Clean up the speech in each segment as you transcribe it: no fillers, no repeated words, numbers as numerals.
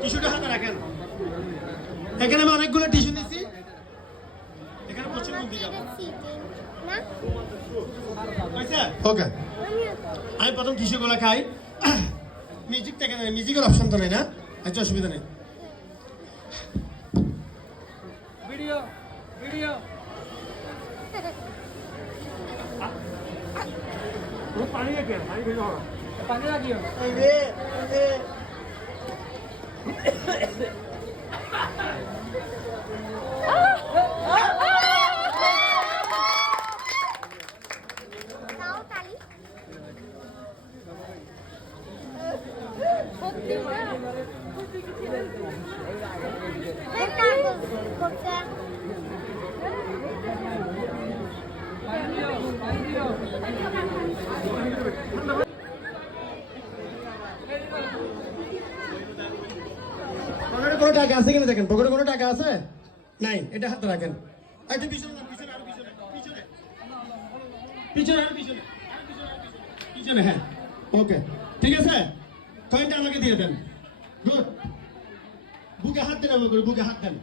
টিস্যুটা হাতে রাখেন। এখানে আমি অনেকগুলো টিস্যু দিচ্ছি। এখানে প্রচুর কোন দিকে ওকে, আমি প্রথম টিস্যুগুলো খাই। মিউজিক থেকে নেই, মিউজিকের অপশন তো নেই না, আচ্ছা অসুবিধা নেই। ভিডিও ভিডিও পানি রাখে, পানি খেতে হবে, পানি রাখিও। পকেটে কোনো টাকা আছে কিনা দেখেন, পকেটে কোনো টাকা আছে নাই, এটা হাতে রাখেন। একটু পিছনে না, পিছনে আরো পিছনে, পিছনে পিছনে আরো পিছনে, পিছনে, হ্যাঁ ওকে ঠিক আছে। কয়েনটা আমাকে দিয়ে দেন। গুড, বুকে হাত দেন, আমাকে বুকে হাত দেন।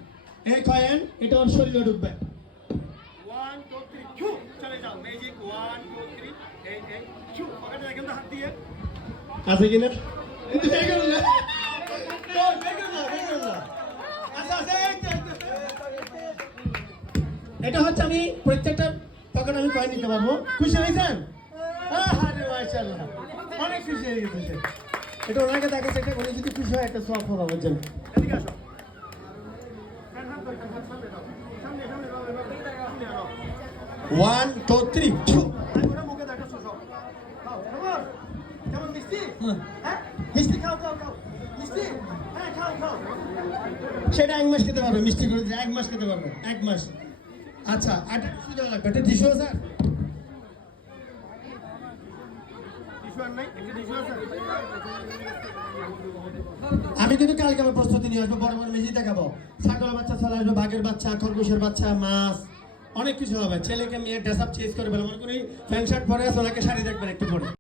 এই কয়েন এটা ওর শরীরে ঢুকবে। 1 2 3 চু চলে যাও, ম্যাজিক 1 2 3 এই চু। পকেটে রাখেন তো হাত দিয়ে, আছে কিনা কিন্তু হয়ে গেল না। এটা হচ্ছে আমি প্রত্যেকটা পকেট আমি কয়েন নিতে পারবো। খুশি হয়েছেন? মাশাআল্লাহ, অনেক খুশি হয়ে গেছে। এটা ওনাকে দেখাচ্ছে, এটা উনি যদি খুশি হয় একটা সব হবে আমার জন্য। এদিকে আসো। 1 2 3 মুখে দেখা সব খাও। কেমন মিষ্টি? হ্যাঁ মিষ্টি খাও খাও খাও, মিষ্টি হ্যাঁ খাও খাও। সেটা 1 মাস খেতে পারবে, মিষ্টি করে 1 মাস খেতে পারবে, 1 মাস। আচ্ছা, আর টিস্যু দেওয়া লাগবে, এটা টিস্যু আছে? টিস্যু আর নাই, একটা টিস্যু আছে? আমি কিন্তু কালকে আমার প্রস্তুতি নিয়ে আসবো, বড় বড় মেজি দেখাবো। ছাগলের বাচ্চা চলে আসবে, বাঘের বাচ্চা, খরগোশের বাচ্চা, মাছ, অনেক কিছু হবে। ছেলেকে মেয়ে ড্রেস আপ চেঞ্জ করে ফেলে, মনে করি প্যান্ট শার্ট পরে আছে, ওনাকে শাড়ি দেখবেন একটু পরে।